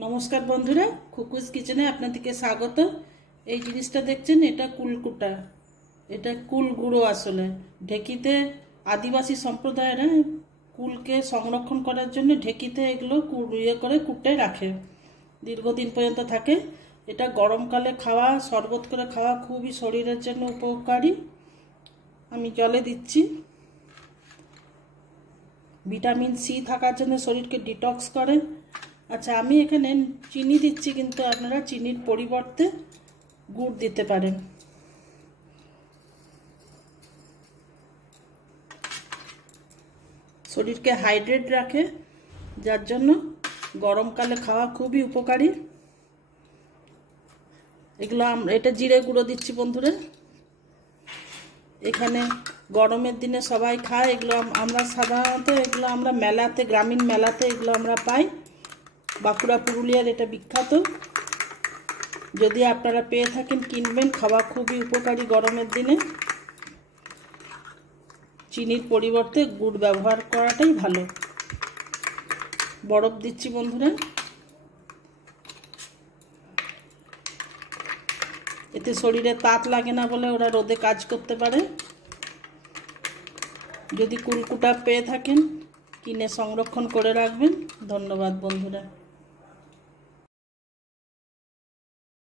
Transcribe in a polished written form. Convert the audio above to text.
नमस्कार बंधुरा खुकुस किचेने आपनादेरके स्वागत। এই জিনিসটা দেখছেন এটা কুলকুটা, এটা কুল গুঁড়ো। আসলে ঢেকিতে আদিবাসী সম্প্রদায়েরা কুলকে সংরক্ষণ করার জন্য ঢেকিতে এগুলো ইয়ে করে কুটে রাখে, দীর্ঘদিন পর্যন্ত থাকে। এটা গরমকালে খাওয়া, শরবত করে খাওয়া খুবই শরীরের জন্য উপকারী। আমি জলে দিচ্ছি। ভিটামিন সি থাকার জন্য শরীরকে ডিটক্স করে। আচ্ছা, আমি এখানে চিনি দিচ্ছি, কিন্তু আপনারা চিনির পরিবর্তে গুড় দিতে পারেন। শরীরকে হাইড্রেট রাখে, যার জন্য গরমকালে খাওয়া খুবই উপকারী। এগুলো এটা জিরে গুঁড়ো দিচ্ছি বন্ধুরা। এখানে গরমের দিনে সবাই খায় এগুলো। আমরা সাধারণত এগুলো আমরা মেলাতে, গ্রামীণ মেলাতে এগুলো আমরা পাই। বাঁকুড়া পুরুলিয়ার এটা বিখ্যাত। যদি আপনারা পেয়ে থাকেন কিনবেন, খাওয়া খুবই উপকারী গরমের দিনে। চিনির পরিবর্তে গুড় ব্যবহার করাটাই ভালো। বরফ দিচ্ছি বন্ধুরা। এতে শরীরে তাপ লাগে না বলে ওরা রোদে কাজ করতে পারে। যদি কুলকুটা পেয়ে থাকেন কিনে সংরক্ষণ করে রাখবেন। ধন্যবাদ বন্ধুরা।